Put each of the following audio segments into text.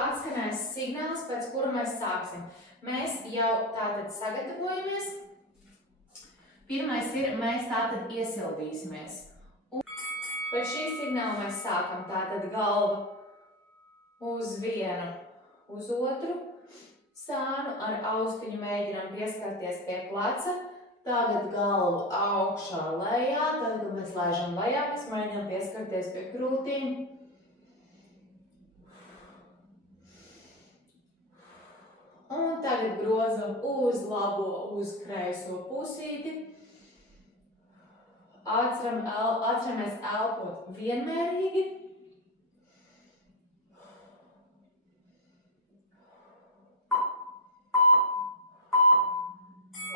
Atskanēs signāls, pēc kura mēs sāksim. Mēs jau tātad sagatavojamies. Pirmais ir, mēs tātad iesildīsimies. Un pēc šī signāla mēs sākam tātad galvu uz vienu, uz otru sānu, ar austiņu mēģinām pieskarties pie pleca. Tagad galvu augšā, lejā, tad, kad mēs laižam lejā, mēs mēģinām pieskarties pie krūtīm. Un tagad grozam uz labo, uz kreiso pusīti. Atceramies elpot vienmērīgi.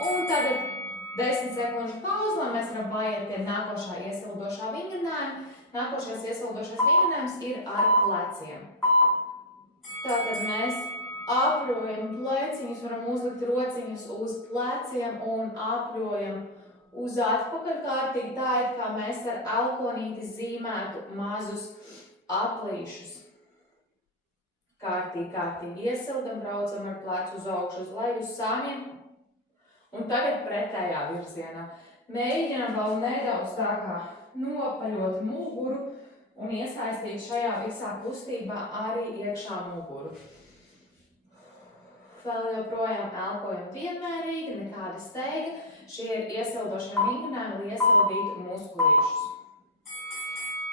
Un tagad 10 sekundžu pauze, lai mēs varam pāriet pie nākošā iesildošā vingrinājuma. Nākošais iesildošais vingrinājums ir ar pleciem. Tātad mēs apļojam pleciņus, varam uzlikt rociņus uz pleciem un apļojam uz atpakaļ kārtīgi. Tā ir, kā mēs ar elkonīti zīmētu mazus aplīšus. Kārtīgi iesildam, braucam ar plecu uz augšu, uz leju, uz sāniem. Un tagad pretējā virzienā. Mēģinām vēl nedaudz tā kā nopaļot muguru un iesaistīt šajā visā kustībā arī iekšā muguru. Vēl joprojām elpojam vienmērīgi, nekāda steiga. Šie ir iesildošie vingrinājumi, lai iesildītu muskulīšus.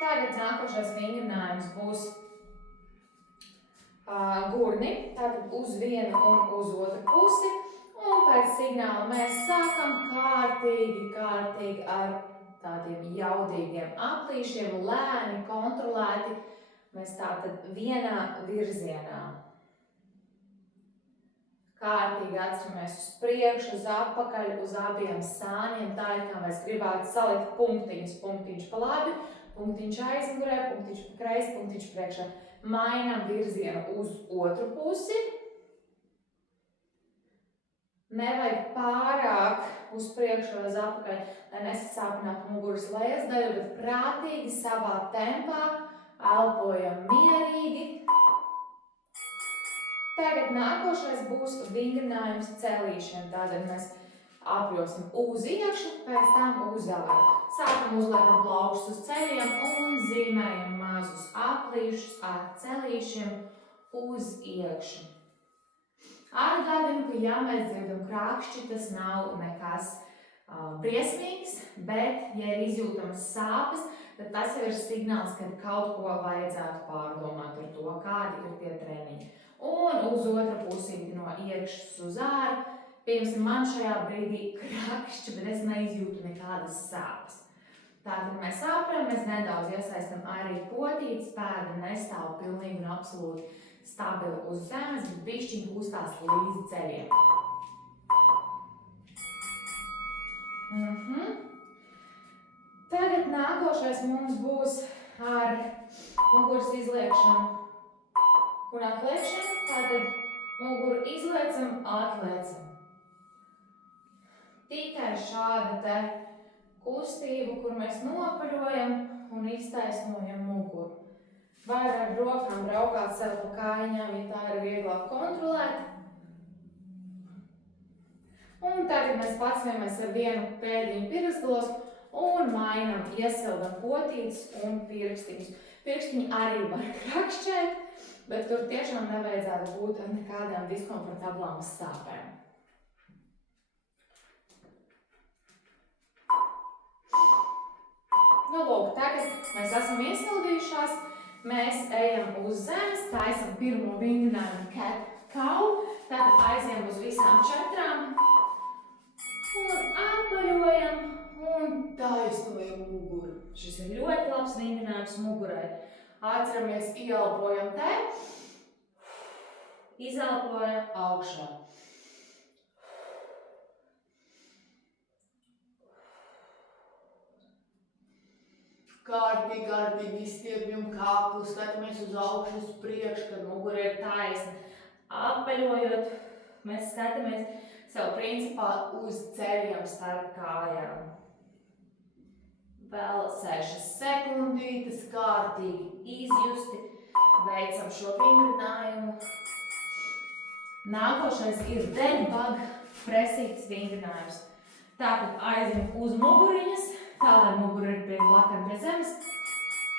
Tagad nākošais vingrinājums būs gurni, tātad uz vienu un uz otru pusi. Un pēc signāla mēs sākam kārtīgi ar tādiem jaudīgiem aplīšiem, lēni, kontrolēti. Mēs tātad vienā virzienā. Kārtīgi atceramies uz priekšu, uz apakaļ, uz abiem sāniem. Tā ir, kā mēs gribētu salikt punktiņus. Punktiņš pa labi, punktiņš aizmugurē, punktiņš pa kreisi, punktiņš priekšā. Mainām virzienu uz otru pusi. Nevajag pārāk uz priekšu vai uz apakaļ, lai nesasāpinātu muguras lejas daļu, bet prātīgi savā tempā, elpojam mierīgi. Tagad nākošais būs vingrinājums celīšiem. Tātad mēs apļosim uz iekšu, pēc tam uz ārā. Sākam uzliekam plaukšus uz ceļiem un zīmējam mazus aplīšus ar celīšiem uz iekšu. Atgādinu, ka ja mēs dzirdam krākšķi, tas nav nekas briesmīgs, bet, ja ir izjūtamas sāpes, tad tas jau ir signāls, ka kaut ko vajadzētu pārdomāt ar to, kādi ir tie treniņi. Un uz otru pusīti no iekšas uz āru. Piemēram, man šajā brīdī krākšķi, bet es neizjūtu nekādas sāpes. Tātad mēs apļojam, mēs nedaudz iesaistam arī potītes, pēda nestāv pilnīgi un absolūti stabili uz zemes, bet bišķiņ kustās līdz ceļiem. Tagad nākošais mums būs ar muguras izliekšanu un atliekšanu. Tātad muguru izliecam, atliecam. Tikai šāda te kustība, kur mēs nopaļojam un iztaisnojam muguru. Var ar rokām braukāt sev pa kājiņām, ja tā ir vieglāk kontrolēt. Un tagad mēs paceļamies ar vienu pēdiņu pirkstgalos un mainam, iesildam potītes un pirkstiņus. Pirkstiņi arī var krakšķēt, bet tur tiešām nevajadzētu būt ar nekādām diskomfortablām sāpēm. Nu, lūk, tagad mēs esam iesildījušās. Mēs ejam uz zemes, taisam pirmo vingrinājumu cat cow, tad aizējam uz visām 4 un apaļojam un taisnojam muguru. Šis ir ļoti labs vingrinājums mugurai. Atceramies, ieelpojam te, izelpojam augšā. Kārtīgi izstiepjam kaklu, skatāmies uz augšu, uz priekšu, kad mugura ir taisna. Apaļojot, mēs skatāmies sev principā uz ceļiem starp kājām. Vēl 6 sekundītes, kārtīgi izjusti, veicam šo vingrinājumu. Nākošais ir dead bug presītas vingrinājums. Tātad aizjam uz muguriņas, tā lai mugura ir pie plakana pie zemes,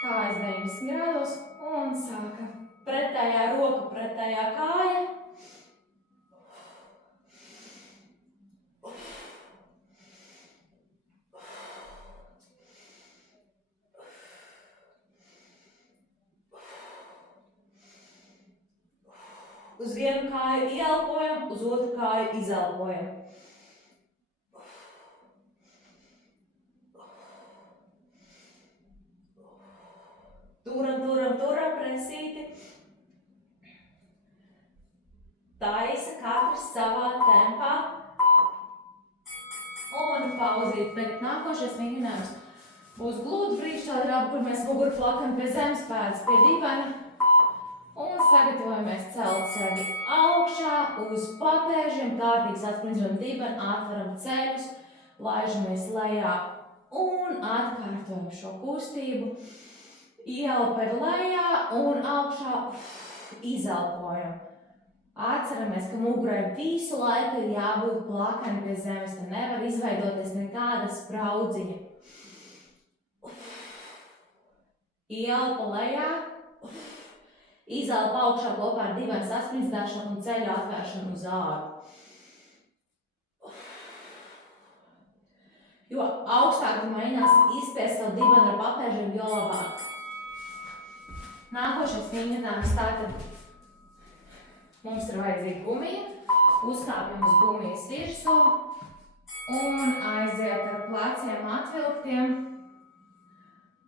kājas 90 grādos un sākam. Pretējā roka, pretējā kāja. Uz vienu kāju ieelpojam, uz otru kāju izelpojam. Turam presīti. Taisa katrs savā tempā. Un pauzīt. Tagad nākošais vingrinājums būs glūdu priekšstādraba, kur mēs muguru plakam pie zemes, pēdas pie dibena. Un sagatavojamies celt sevi augšā uz papēžiem, kārtīgs atsprindzot dibenu, atveram ceļus, laižamies lejā un atkārtojam šo kustību. Ieelpa ir lejā un augšā izelpojam. Atceramies, ka mugurai visu laiku ir jābūt plakani pie zemes, te nevar izveidoties nekāda spraudziņa. Ieelpa lejā, izelpa augšā kopā ar dibena sasprindzināšanu un ceļu atvēršanu uz āru. Jo augstāk mainās izspiest savu dibenu ar papēžiem, jo labāk. Nākošais vingrinājums tātad mums ir vajadzīga gumija. Uzkāpjam uz gumijas virsū un aiziet ar pleciem atvilktiem.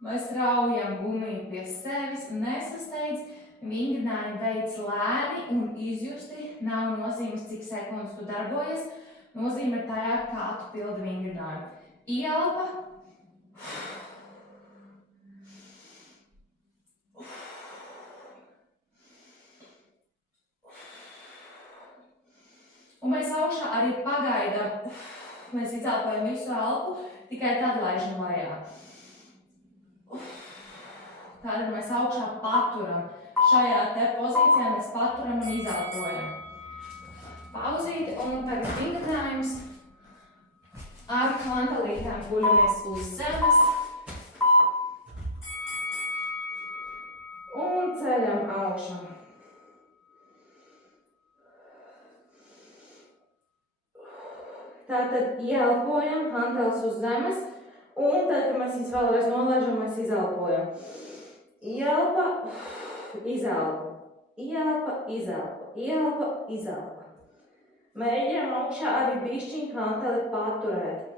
Mēs raujam gumiju pie sevis, nesasteidz. Vingrinājumu veids lēni un izjusti. Nav nozīmes, cik sekundes tu darbojies. Nozīme ir tajā, kā tu pildi vingrinājumu. Ieelpa. Un mēs augšā arī pagaidām. Mēs izelpojam visu elpu, tikai tad laižam lejā. Tātad mēs augšā paturam. Šajā te pozīcijā mēs paturam un izelpojam. Pauzīt un tagad vingrinājums. Ar kantelītēm guļamies uz zemes. Un ceļam augšā. Tātad ieelpojam, hantelis uz zemes. Un tad, kad mēs viņus vēlreiz nolaižam, mēs izelpojam. Ieelpa, izelpa. Ieelpa, izelpa. Ieelpa, izelpa. Mēģinām augšā arī bišķiņ hanteli paturēt.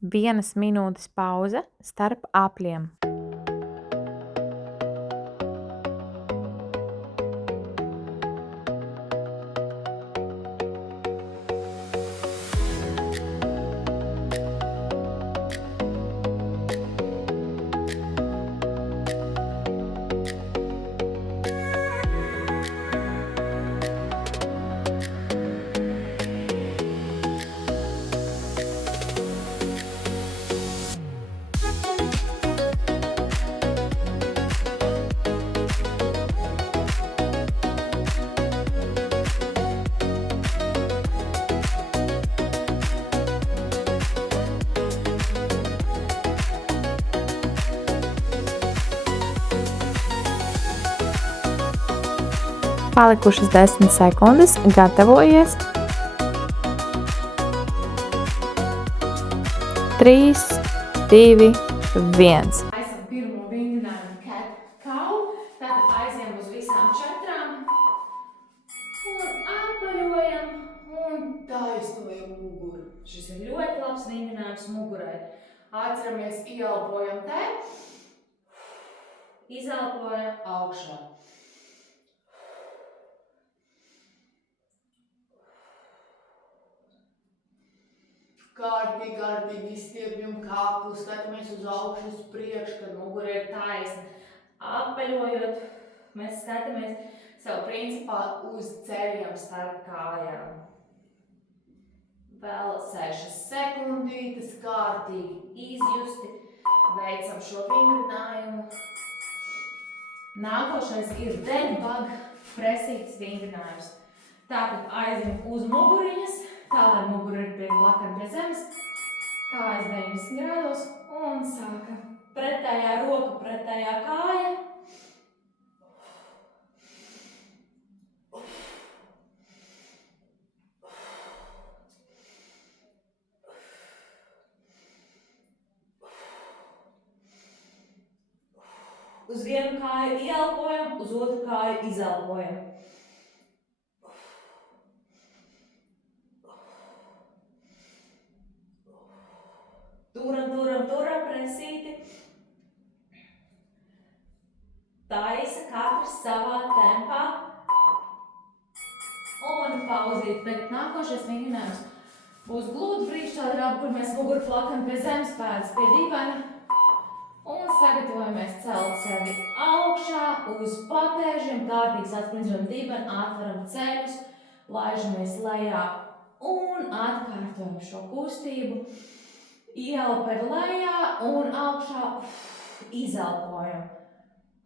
Vienas minūtes pauze starp apļiem. Palikušas 10 sekundes, gatavojies. 3, 2, 1. Esam pirmo vingrinājumu cat cow. Tātad aizjām uz visām 4. Un apaļojam un taisnojam muguru. Šis ir ļoti labs vingrinājums mugurai. Atceramies, ieelpojam te. Izelpojam augšā. Kārtīgi izstiepjam kaklu, skatāmies uz augšu, uz priekšu, kad mugura ir taisna. Apaļojot, mēs skatāmies, sev principā uzceļam starp kājām. Vēl 6 sekundītes, kārtīgi izjusti, veicam šo vingrinājumu. Nākošais ir dead bug presītas vingrinājums. Tātad aizņem uz muguriņas, tā lai mugura ir pie plakana pie zemes, kājas 90 grādos un sākam. Pretējā roka, pretējā kāja. Uz vienu kāju ieelpojam, uz otru kāju izelpojam. Turam presīti. Taisa katrs savā tempā. Un pauzīt. Tagad nākošais vingrinājums būs glūdu priekšstādā, kur mēs muguru plakam pie zemes, pēdas pie dibena. Un sagatavojamies celt sevi augšā uz papēžiem, kārtīgs atsprindzojam dibenu, atveram ceļus, laižamies lejā un atkārtojam šo kustību. Ieelpa lejā un augšā izelpojam.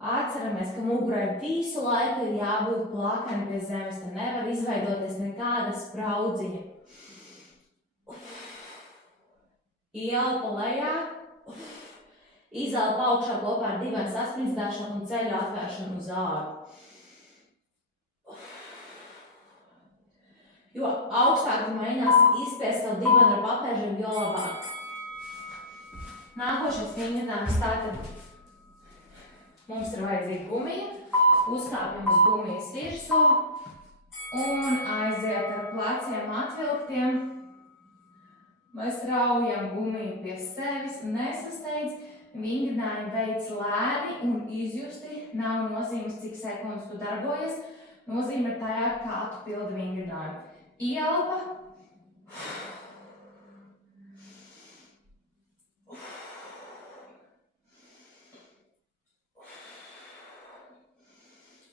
Atceramies, ka mugurai visu laiku ir jābūt plakani pie zemes, te nevar izveidoties nekāda spraudziņa. Ieelpa lejā, izelpa augšā kopā ar dibena sasprindzināšanu un ceļu atvēršanu uz āru. Jo augstāk mainās izspiest savu dibenu ar papēžiem, jo labāk. Nākošais vingrinājums tātad mums ir vajadzīga gumija, uzkāpjam uz gumijas virsū un aiziet ar pleciem atvilktiem. Mēs raujam gumiju pie sevis, nesasteidz, vingrinājumu veids lēni un izjusti. Nav nozīmes, cik sekundes tu darbojies, nozīme ir tajā, kā tu pildi vingrinājumu. Ieelpa.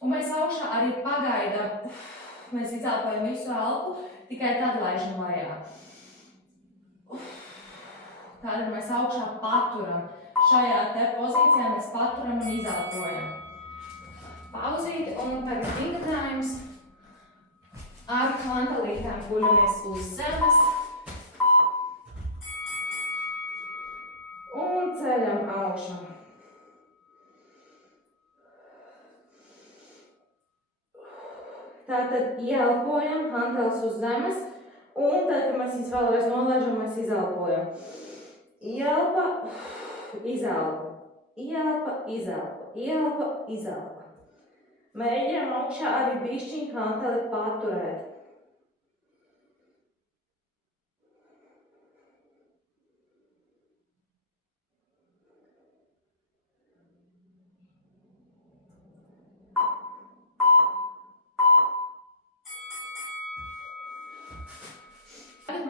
Un mēs augšā arī pagaidām, mēs izelpojam visu elpu, tikai tad laižam lejā. Tātad mēs augšā paturam. Šajā te pozīcijā mēs paturam un izelpojam. Pauzīt un tagad vingrinājums. Ar hantelītēm guļamies uz zemes. Un ceļam augšā. Tātad ieelpojam, hantels uz zemes, un tad, kad mēs viņus vēlreiz nolaižam, mēs izelpojam. Ieelpa, izelpa, ieelpa, izelpa, ieelpa, izelpa. Mēģinām augšā arī bišķiņ hanteli paturēt.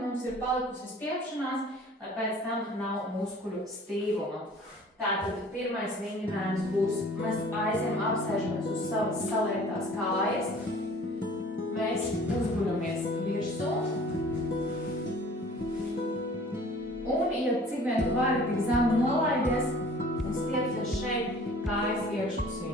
Mums ir palikusi spiepšanās, lai pēc tam nav muskuļu stīvuma. Tātad pirmais vingrinājums būs, mēs aizjām apsēžamies uz savas saliektās kājas. Mēs uzguļamies virsū. Un, ja cik vien tu vari tik zemu nolaidies un stiepties šeit kājas iekšpusī.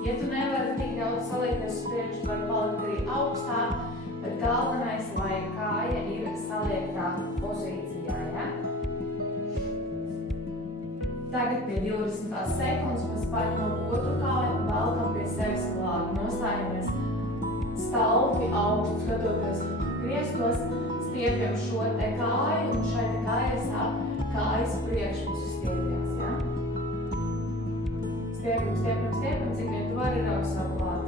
Ja tu nevari tik daudz saliekties uz priekšu, var palikt arī augstāk, bet galvenais, lai kāja ir saliektā pozīcijā, ja? Tagad pie 20 sekundes mēs paņemam otru kāju un velkam pie sevis klāt. Nostājamies stalti augstu, skatoties griestos, stiepjam šo te kāju un šai te kājai sāp kājas priekšpusi stiepjas, ja? Stiepjam, cik vien tu vari raukt savu klāt.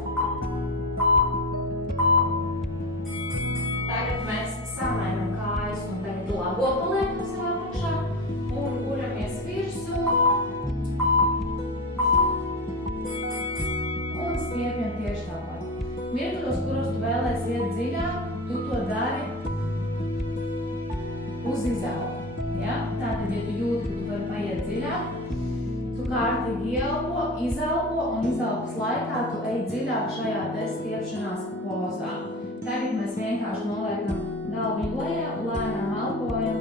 Tagad mēs samainam kājas un tagad lago paliekam savā priekšā un guļamies virsū. Un stiepjam tieši tāpat. Mirkļos, kuros tu vēlēs iet dziļāk, tu to dari uz izelpu. Ja? Tātad, ja tu jūti, ka tu vari paiet dziļāk, laikā tu ej dziļāk šajā te stiepšanās pozā. Tagad mēs vienkārši noliekam galviņu lejā, lēnām elpojam,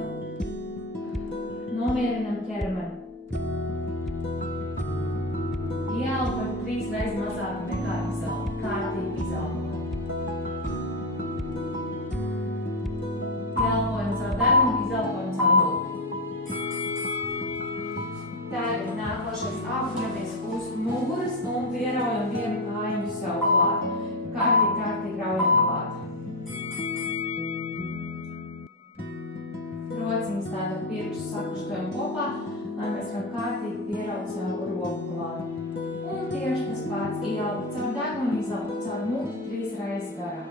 nomierinam ķermeni. Ieelpo 3 reizes mazāk nekā izelpo, kārtīgi izelpo. Ieelpojam caur degunu, izelpojam caur muti. Tagad nākošais apņemamies uz muguras un pieraujam vienu kājiņu sev klāt. Kārtīgi raujam klāt. Rociņas tātad pirkšus sakruštojam kopā, lai mēs varam kārtīgi pieraut savu roku klāt. Un tieši tas pats ieelpo caur degunu, izelpo caur muti 3 reizes garāk.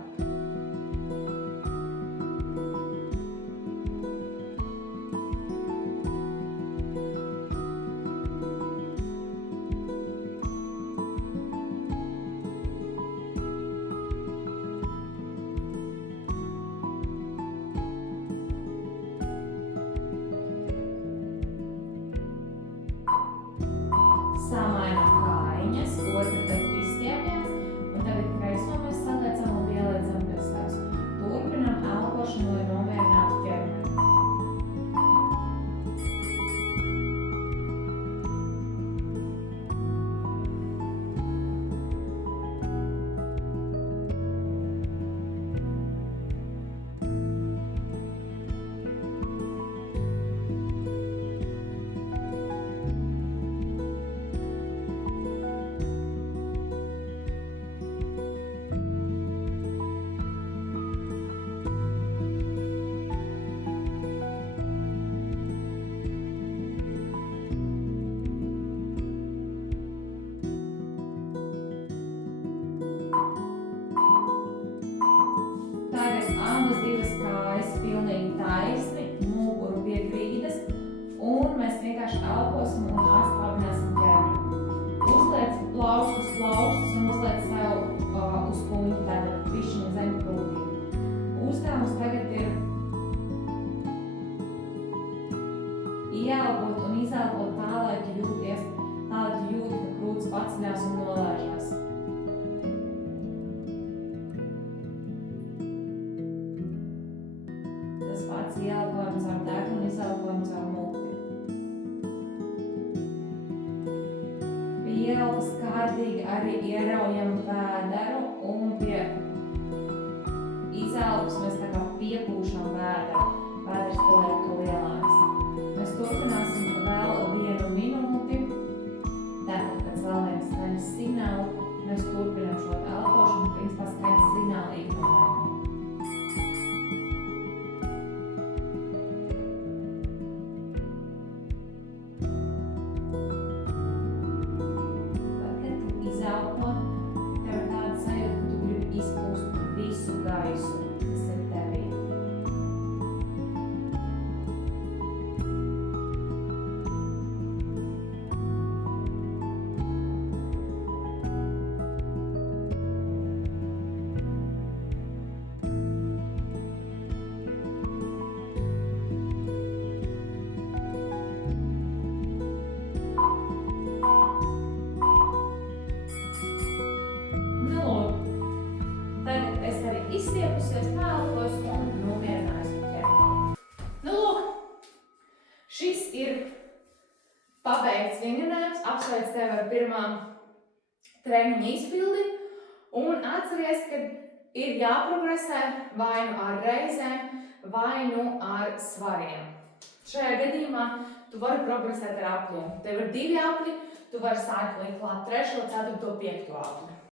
Samainām kājiņas, otra tad izstiepjas, un tagad kreiso mēs saliecam un pieliecam pie sevis. Turpinām elpošanu, lai nomierinātu ķermeni. Tagad abas divas kājas pilnīgi taisni, muguru pie grīdas, un mēs vienkārši elposim un atslābināsim ķermeni. Uzliec plaustus un uzliec sev uz kuņu, tātad bišķiņu zem krūtīm. Uzdevums tagad ir ieelpot un izelpot tā, lai tu jūti, ka krūtis paceļās un nolaižās. Tas pats ieelpojam caur degunu, izelpojam caur muti. Pie ieelpas kārtīgi arī ieraujam vēderu un pie izelpas mēs tā kā piepūšam vēderu. Vēders paliek lielāks. Mēs turpināsim vēl 1 minūti. Tātad pēc vēl viens skaņas signāla mēs turpinām šo elpošanu, principā skaņas signāla ignorējam. Izelpo, tev ir tāda sajūta, ka tu gribi izpūst visu gaisu, kas ir tevī. Izstiepusies, pēlpos un nomierinājusi ķermeni. Nu, lūk, šis ir pabeigts vingrinājums. Apsveic tevi ar pirmām treniņa izpildi. Un atceries, ka ir jāprogresē vai nu ar reizēm, vai nu ar svariem. Šajā gadījumā tu vari progresēt ar apļiem. Tev ir 2 apļi, tu vari sākt likt klāt 3., 4., 5. apli.